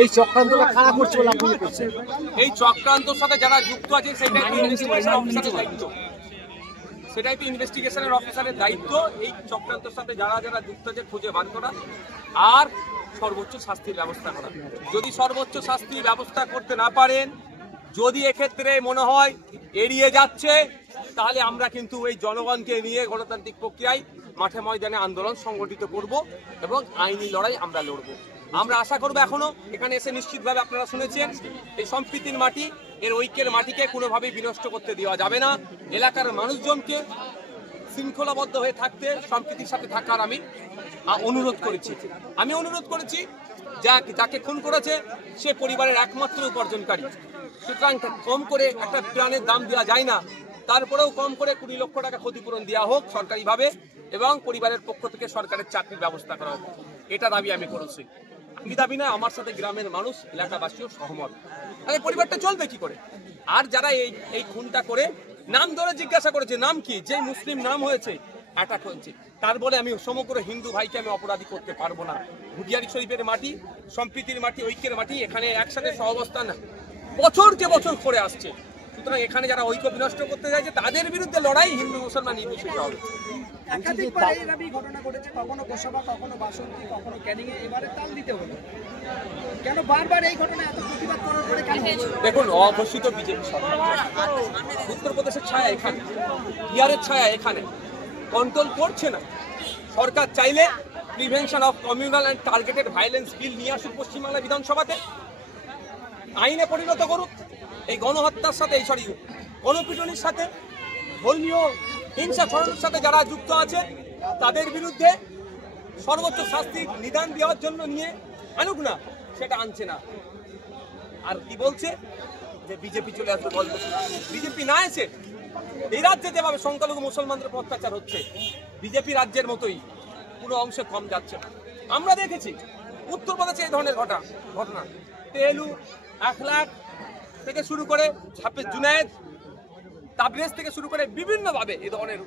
এই চক্রান্তটা খারাপ করছে বলে আপনি করছেন? এই চক্রান্তর সাথে যারা যুক্ত আছে সেটাই ইনভেস্টিগেশন অফিসারের দায়িত্ব, সেটাই তো ইনভেস্টিগেশনের অফিসারের দায়িত্ব। এই চক্রান্তর সাথে যারা যারা যুক্ত আছে খুঁজে বার করা আর সর্বোচ্চ শাস্তির ব্যবস্থা করা। যদি সর্বোচ্চ শাস্তির ব্যবস্থা করতে না পারেন, যদি এক্ষেত্রে মনে হয় এড়িয়ে যাচ্ছে, তাহলে আমরা কিন্তু এই জনগণকে নিয়ে গণতান্ত্রিক প্রক্রিয়ায় মাঠে ময়দানে আন্দোলন সংগঠিত করব এবং আইনি লড়াই আমরা লড়ব। আমরা আশা করব এখনো এখানে এসে নিশ্চিতভাবে আপনারা শুনেছেন এই সম্প্রীতির মাটি, এর ঐক্যের মাটিকে কোনোভাবেই বিনষ্ট করতে দেওয়া যাবে না। এলাকার মানুষজনকে শৃঙ্খলাবদ্ধ হয়ে থাকতে, সম্প্রীতির সাথে থাকার আমি অনুরোধ করেছি। যাকে খুন করেছে সে পরিবারের একমাত্র উপার্জনকারী, সুতরাং কম করে একটা প্রাণের দাম দেওয়া যায় না, তারপরেও কম করে 20 লক্ষ টাকা ক্ষতিপূরণ দেওয়া হোক সরকারিভাবে এবং পরিবারের পক্ষ থেকে সরকারের চাকরির ব্যবস্থা করা হোক। এটা দাবি আমি করেছি। আমি দাবি না, আমার সাথে গ্রামের মানুষ, এলাকাবাসীও সহমত। তাহলে পরিবারটা চলবে কি করে? আর যারা এই খুনটা করে নাম ধরে জিজ্ঞাসা করেছে, নাম কি, যে মুসলিম নাম হয়েছে অ্যাটাক হয়েছে, তার বলে আমি সমগ্র হিন্দু ভাইকে আমি অপরাধী করতে পারবো না। ঘুটিয়ারি শরীফের মাটি, সম্প্রীতির মাটি, ঐক্যের মাটি, এখানে একসাথে সহাবস্থান বছরকে বছর করে আসছে। সুতরাং এখানে যারা ঐক্য বিনষ্ট করতে চাইছে তাদের বিরুদ্ধে লড়াই হিন্দু মুসলমান নির্বিশেষে হবে। একাধিকবার এই রকমই ঘটনা ঘটেছে, কখনো গোসাবা, কখনো বাসন্তী, কখনো ক্যানিং এ, এবারে তাল দিতে হলো কেন? বারবার এই ঘটনা এত প্রতিবাদ করার পরে কেন? দেখুন, অঘোষিত বিজেপি সরকার, উত্তরপ্রদেশের ছায়া এখানে, বিহারের ছায়া এখানে, কন্ট্রোল করছে না। সরকার চাইলে prevention of communal and targeted violence bill নিয়ে আসুক পশ্চিমবাংলা বিধানসভাতে, আইনে পরিণত করুক। এই গণহত্যার সাথে, গণপিটুনির সাথে, ধর্মীয় হিংসা ছড়ানোর সাথে যারা যুক্ত আছে তাদের বিরুদ্ধে সর্বোচ্চ শাস্তির নিদান দেওয়ার জন্য নিয়ে আনুক না, সেটা আনছে না। আর কি বলছে যে বিজেপি চলে আসবে গল্প। বিজেপি না এসে এই রাজ্যে যেভাবে সংখ্যালঘু মুসলমানদের উপর অত্যাচার হচ্ছে, বিজেপি রাজ্যের মতোই কোনো অংশে কম যাচ্ছে না। আমরা দেখেছি উত্তরপ্রদেশে এই ধরনের ঘটনা, তেলু, আখলাক থেকে শুরু করে হাফেজ জুনায়েদ, তাবরেজ থেকে শুরু করে বিভিন্নভাবে এই ধরনের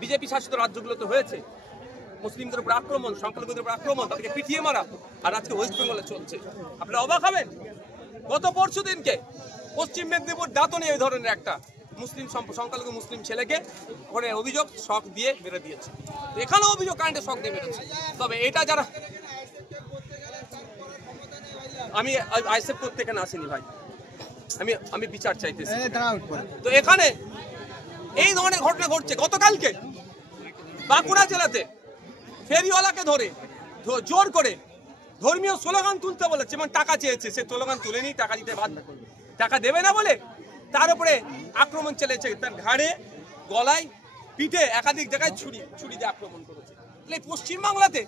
বিজেপি শাসিত রাজ্যগুলোতে হয়েছে। মুসলিমদের উপর আক্রমণ, সংখ্যালঘুদের উপর আক্রমণ, তাদেরকে পিটিয়ে মারা, আর আজকে ওয়েস্ট বেঙ্গলে চলছে। আপনারা অবাক হবেন, গত পরশু দিনকে পশ্চিম মেদিনীপুর দাঁতনে এই ধরনের একটা সংখ্যালঘু মুসলিম ছেলেকে ঘরে অভিযোগ শক দিয়ে মেরে দিয়েছে। এখানেও অভিযোগ কারেন্টে শক দিয়ে মেরেছে। তবে এটা যারা, আমি আইসেফ করতে এখানে আসিনি ভাই, আমি বিচার চাইতেছি। তো এখানে এই ধরনের ঘটনা ঘটছে। গতকালকে বাঁকুড়া জেলাতে ফেরিওয়ালাকে ধরে জোর করে ধর্মীয় স্লোগান তুলতে বলেছে, মানে টাকা চেয়েছে, সে স্লোগান তুলেনি, টাকা দিতে বাধ্য করবে, টাকা দেবে না বলে তার উপরে আক্রমণ চলেছে। তার ঘাড়ে, গলায়, পিঠে একাধিক জায়গায় ছুরি দিয়ে আক্রমণ করেছে। তাহলে পশ্চিমবাংলাতে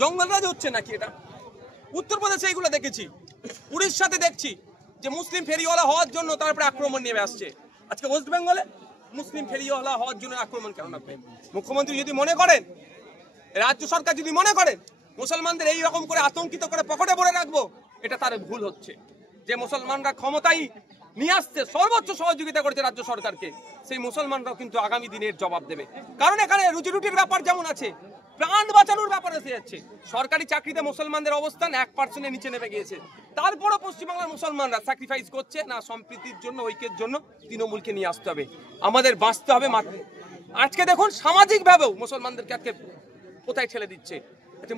জঙ্গলরাজ হচ্ছে নাকি এটা? উত্তরপ্রদেশে এইগুলো দেখেছি, উড়িষ্যাতে দেখছি যে মুসলিম ফেরিওয়ালা হওয়ার জন্য তারপরে আক্রমণ নেমে আসছে। আজকে ওয়েস্ট বেঙ্গলে মুসলিম ফেরিওয়ালা হওয়ার জন্য আক্রমণ কেন না? মুখ্যমন্ত্রী যদি মনে করেন, রাজ্য সরকার যদি মনে করেন মুসলমানদের এই রকম করে আতঙ্কিত করে পকেটে ভরে রাখবো, এটা তার ভুল হচ্ছে। যে মুসলমানরা ক্ষমতায় নিয়ে আসছে, সর্বোচ্চ সহযোগিতা করছে রাজ্য সরকারকে, সেই মুসলমানরাও কিন্তু আগামী দিনের জবাব দেবে। কারণ এখানে রুজি রুটির ব্যাপার যেমন আছে, প্রাণ বাঁচানোর ব্যাপার এসে যাচ্ছে। সরকারি চাকরিতে মুসলমানদের অবস্থান 1% নিচে নেমে গিয়েছে, তারপরও পশ্চিমবাংলার মুসলমানরা স্যাক্রিফাইস করছে না। সম্প্রীতির জন্য, ঐক্যের জন্য তৃণমূলকে নিয়ে আসতে হবে, আমাদের বাঁচতে হবে মাত্র। আজকে দেখুন সামাজিকভাবেও মুসলমানদেরকে আজকে কোথায় ঠেলে দিচ্ছে,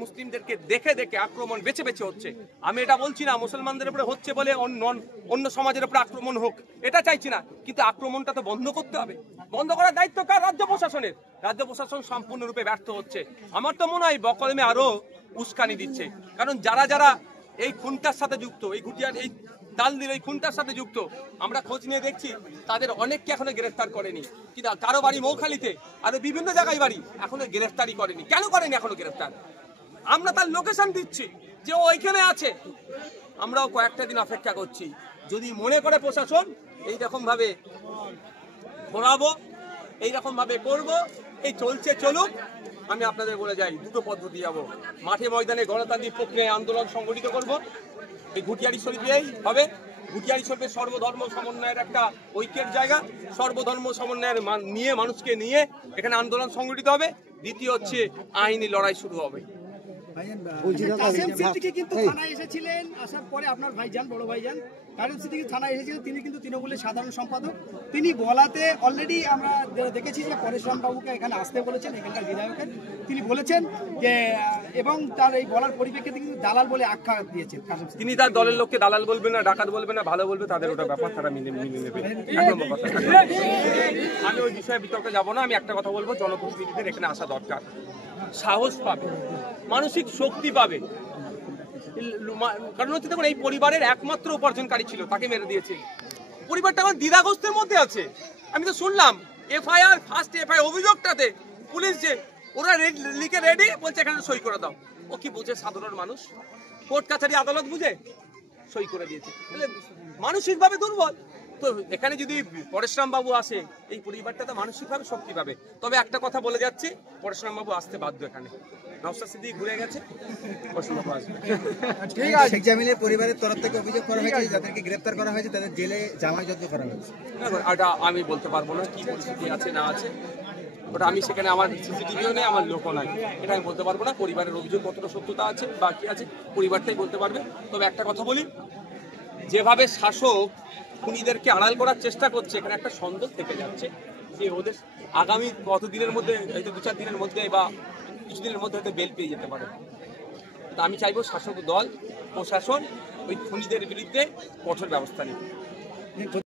মুসলিমদেরকে দেখে দেখে আক্রমণ বেছে বেছে হচ্ছে। আমি এটা বলছি না মুসলমানদের উপরে হচ্ছে বলে অন্য সমাজের উপরে আক্রমণ হোক, এটা চাইছি না, কিন্তু আক্রমণটা তো বন্ধ করতে হবে। বন্ধ করার দায়িত্ব কার? রাজ্য প্রশাসনের। রাজ্য প্রশাসন সম্পূর্ণরূপে ব্যর্থ হচ্ছে। আমার তো মনে হয় বকলমে আরো উস্কানি দিচ্ছে। কারণ যারা যারা এই খুনটার সাথে যুক্ত, এই ঘুটিয়ার এই ডাল দিল ওই খুনটার সাথে যুক্ত। আমরা খোঁজ নিয়ে দেখছি তাদের অনেককে এখনো গ্রেফতার করেনি, কিন্তু কারো বাড়ি মৌখালিতে আর বিভিন্ন জায়গায় বাড়ি, এখনো গ্রেফতারই করেনি। কেন করেনি এখনো গ্রেফতার? আমরা তার লোকেশন দিচ্ছি যে ও ওইখানে আছে, আমরাও কয়েকটা দিন অপেক্ষা করছি। যদি মনে করে প্রশাসন এইরকম ভাবে ঘোরাবো, এইরকম ভাবে করবো, এই চলছে চলুক। আমি আপনাদের বলে যাই, দুটো পদ্ধতি যাবো। মাঠে ময়দানে গণতান্ত্রিক প্রক্রিয়ায় আন্দোলন সংগঠিত করব, এই ঘুটিয়ারি শরীফেই হবে। ঘুটিয়ারি শরীফের সর্বধর্ম সমন্বয়ের একটা ঐক্যের জায়গা, সর্বধর্ম সমন্বয়ের নিয়ে মানুষকে নিয়ে এখানে আন্দোলন সংগঠিত হবে। দ্বিতীয় হচ্ছে আইনি লড়াই শুরু হবে। কাসেম সিদ্দিকী কিন্তু থানায় এসেছিলেন, আসার পরে আপনার ভাইজান, বড় ভাইজান কাসেম সিদ্দিকী থানায় এসেছিলেন। তিনি কিন্তু তৃণমূলের সাধারণ সম্পাদক। তিনি বলাতে অলরেডি আমরা দেখেছি যে পরেশরাম বাবুকে এখানে আসতে বলেছেন, এখানকার বিধায়কের। তিনি বলেছেন যে, এবং তার এই বলার পরিপ্রেক্ষিতে কিন্তু দালাল বলে আখ্যা দিয়েছেন কাসেম সিদ্দিকী। তিনি তার দলের লোককে দালাল বলবে না, ডাকাত বলবে না, ভালো বলবে, তাদের ওটা ব্যাপার, তারা মিলে নেবে। এক নম্বর কথা। আমি ওই বিষয়ে বিতর্কে যাবো না। আমি একটা কথা বলবো, জনপ্রতিনিধিদের এখানে আসা দরকার, সাহস পাবে, মানসিক শক্তি পাবে। কারণ হচ্ছে দেখুন, এই পরিবারের একমাত্র উপার্জনকারী ছিল, তাকে মেরে দিয়েছে। পরিবারটা এখন দ্বিধাগ্রস্তের মধ্যে আছে। আমি তো শুনলাম এফআইআর, ফার্স্ট এফআইআর অভিযোগটাতে পুলিশ যে ওরা লিখে রেডি বলছে এখানে সই করে দাও। ও কি বুঝে সাধারণ মানুষ? কোর্ট কাছারি আদালত বুঝে সই করে দিয়েছে। মানসিকভাবে দুর্বল। তো এখানে যদি পরেশরাম বাবু আসে, এই পরিবারটা তো মানসিকভাবে শক্তি পাবে। তবে একটা কথা বলে যাচ্ছি, পরেশরাম বাবু আসতে বাধ্য। এখানে নওশাদ সিদ্দিকী ঘুরে গেছে, পরেশরাম বাবু আসবে। ঠিক আছে। শেখ জামিলের পরিবারের তরফ থেকে অভিযোগ করা হয়েছে, যাদেরকে গ্রেফতার করা হয়েছে তাদের জেলে জামাই যত্ন করা হয়েছে। ওটা আমি বলতে পারবো না কি পরিস্থিতি আছে না আছে, ওটা আমি সেখানে আমার সিসিটিভিও নেই, আমার লোকও নাই, এটা আমি বলতে পারবো না। পরিবারের অভিযোগ কতটা সত্যতা আছে বা কি আছে পরিবারটাই বলতে পারবে। তবে একটা কথা বলি, যেভাবে শাসক খুনিদেরকে আড়াল করার চেষ্টা করছে, এখানে একটা সন্দেহ থেকে যাচ্ছে যে ওদের আগামী কতদিনের মধ্যে, হয়তো 2-4 দিনের মধ্যে বা কিছুদিনের মধ্যে হয়তো বেল পেয়ে যেতে পারে। তা আমি চাইবো শাসক দল, প্রশাসন ওই খুনিদের বিরুদ্ধে কঠোর ব্যবস্থা নিতে।